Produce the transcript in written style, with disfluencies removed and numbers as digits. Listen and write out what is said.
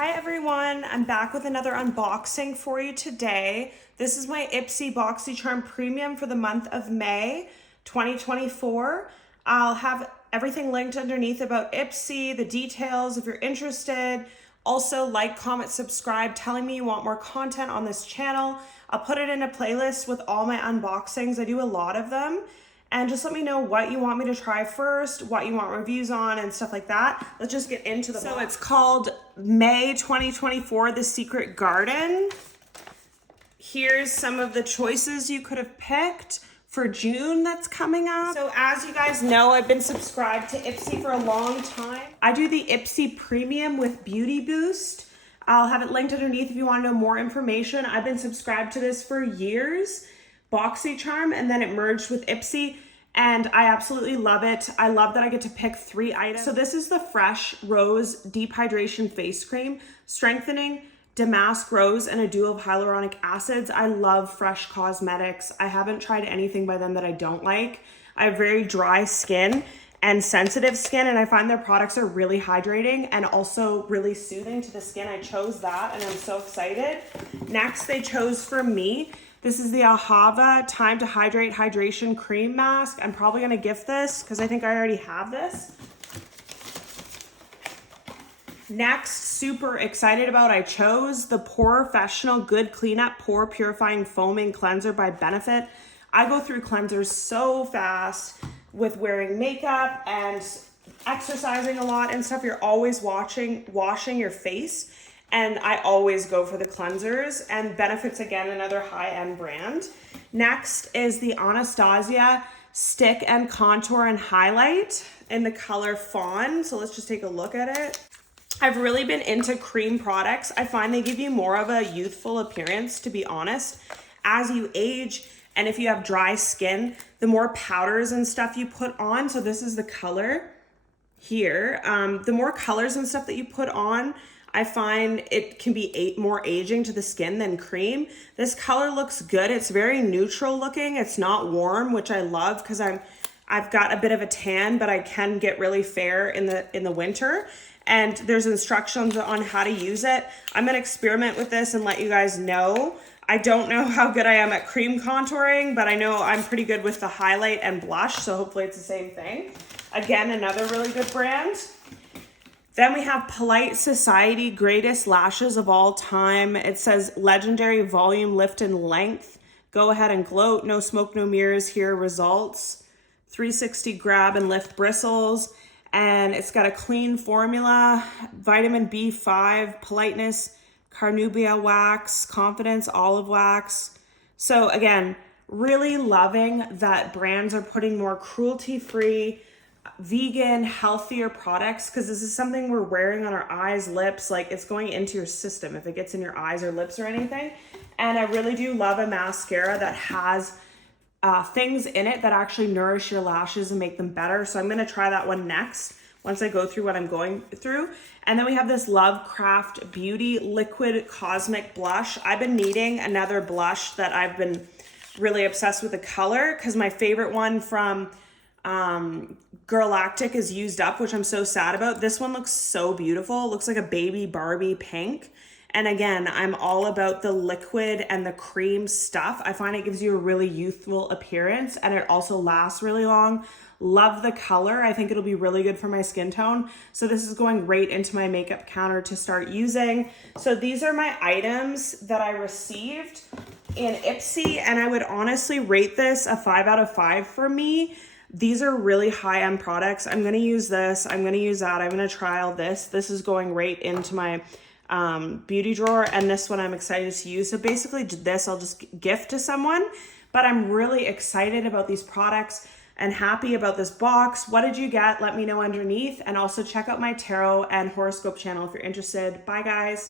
Hi everyone, I'm back with another unboxing for you today. This is my Ipsy Boxycharm Premium for the month of May 2024. I'll have everything linked underneath about Ipsy, the details if you're interested. Also like, comment, subscribe, telling me you want more content on this channel. I'll put it in a playlist with all my unboxings. I do a lot of them. And just let me know what you want me to try first, what you want reviews on, and stuff like that. Let's just get into the box. So it's called May 2024, The Secret Garden. Here's some of the choices you could have picked for June that's coming up. So as you guys know, I've been subscribed to Ipsy for a long time. I do the Ipsy Premium with Beauty Boost. I'll have it linked underneath if you want to know more information. I've been subscribed to this for years. Boxycharm, and then it merged with Ipsy, and I absolutely love it. I love that I get to pick 3 items. So this is the Fresh Rose Deep Hydration Face Cream, strengthening damask rose and a duo of hyaluronic acids. I love Fresh Cosmetics. I haven't tried anything by them that I don't like. I have very dry skin and sensitive skin, and I find their products are really hydrating and also really soothing to the skin. I chose that and I'm so excited. Next, they chose for me, this is the Ahava Time to Hydrate Hydration Cream Mask. I'm probably gonna gift this because I think I already have this. Next, super excited about, I chose the Professional Good Cleanup Pore Purifying Foaming Cleanser by Benefit. I go through cleansers so fast with wearing makeup and exercising a lot and stuff. You're always washing your face. And I always go for the cleansers, and Benefit's again another high-end brand. Next is the Anastasia Stick and Contour and Highlight in the color Fawn. So let's just take a look at it. I've really been into cream products. I find they give you more of a youthful appearance, to be honest. As you age, and if you have dry skin, the more powders and stuff you put on, so this is the color here, the more colors and stuff that you put on, I find it can be more aging to the skin than cream. This color looks good. It's very neutral looking. It's not warm, which I love because I've got a bit of a tan, but I can get really fair in the winter. And there's instructions on how to use it. I'm gonna experiment with this and let you guys know. I don't know how good I am at cream contouring, but I know I'm pretty good with the highlight and blush, so hopefully it's the same thing. Again, another really good brand. Then we have Polite Society Greatest Lashes of All Time. It says legendary volume, lift, and length. Go ahead and gloat. No smoke, no mirrors. Here results. 360 grab and lift bristles. And it's got a clean formula. Vitamin B5, politeness, carnubia wax, confidence, olive wax. So again, really loving that brands are putting more cruelty-free, vegan, healthier products, because this is something we're wearing on our eyes, lips, like it's going into your system if it gets in your eyes or lips or anything. And I really do love a mascara that has things in it that actually nourish your lashes and make them better. So I'm going to try that one next once I go through what I'm going through. And then we have this Lovecraft Beauty Liquid Cosmic Blush. I've been needing another blush that I've been really obsessed with the color, because my favorite one from Girlactic is used up, which I'm so sad about. This one looks so beautiful. It looks like a baby Barbie pink. And again, I'm all about the liquid and the cream stuff. I find it gives you a really youthful appearance, and it also lasts really long. Love the color. I think it'll be really good for my skin tone. So this is going right into my makeup counter to start using. So these are my items that I received in Ipsy, and I would honestly rate this a 5 out of 5 for me. These are really high-end products. I'm gonna use this, I'm gonna use that, I'm gonna trial this. This is going right into my beauty drawer, and this one I'm excited to use. So basically this I'll just gift to someone, but I'm really excited about these products and happy about this box. What did you get? Let me know underneath, and also check out my tarot and horoscope channel if you're interested. Bye guys.